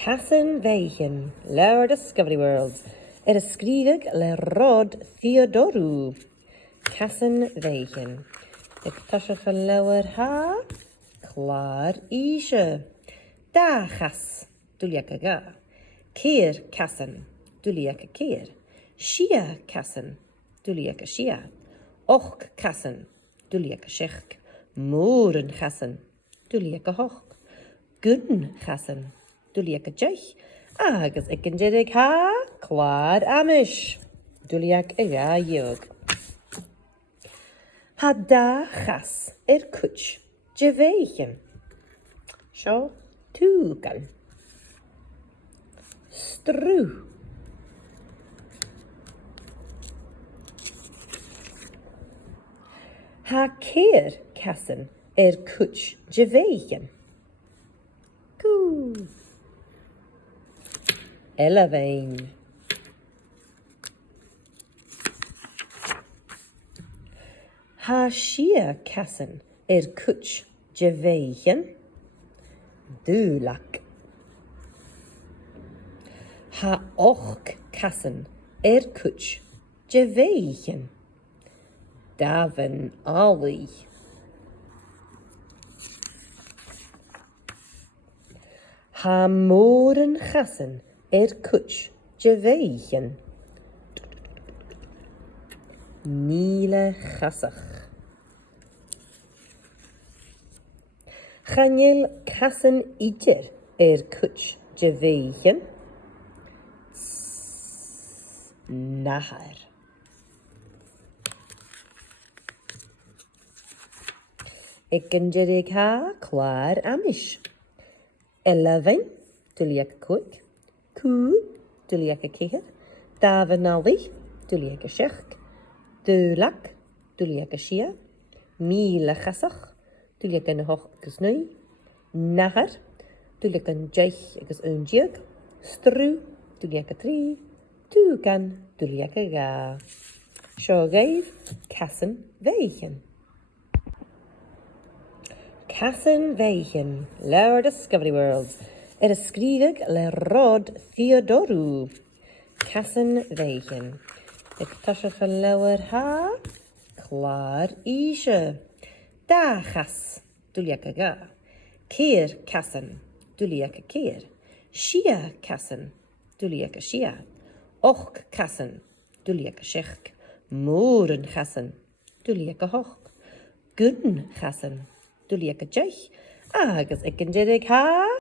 Cassan Veichen, Laur Discovery Worlds. Skrivig le Rod Theodorou. Cassan Veichen. Ik tasche lauwer ha. Klaar ishe. Da chas. Duliaka ga. Keer Cassan. Duliaka keer. Shia Cassan. Duliaka shia. Och Cassan. Duliaka shech. Moeren Cassan. Duliaka hoch. Gun Cassan. Duliaka jech. Agus ik en jedig ha. Klaar amish. Duliak ega yug. Ha da chas kuch. Jeveichen. Sjo tugan. Stru. Ha keer kassen kuch jeveichen. Koe. Elevein. Ha shia kassen kuch jeveichen. Dulak. Ha och kassen kuch jeveichen. Daven Ali. Ha moren gassen kuch jeveichen. Niele gassach. Chanil kassen iter kuch jeveichen. Nahar. Ik en jerig ha klaar amish. 11. Tuliaka koik. Koe. Tuliaka keher. Davenali. Tuliaka shech. Dulak. Tuliaka shia. Mila chasach. Tuliaka nahoch kusnui. Nahar. Tuliaka njech agus unjig. Stru. Tuliaka 3. Tugan. Tuliaka ga. Shogaiv. Cassan Veichen. Cassan Veichen, Laur Discovery Worlds. Skrivig le Rod Theodorou. Cassan Veichen. Ik tasche lauwer ha. Klaar ishe. Da chas. Duliaka ga. Keer Cassan. Duliaka keer. Shia Cassan. Duliaka shia. Och Cassan. Duliaka shech. Moeren Cassan. Duliaka hoch. Gun Cassan. Duliaka jech. Agus ik en jerig ha.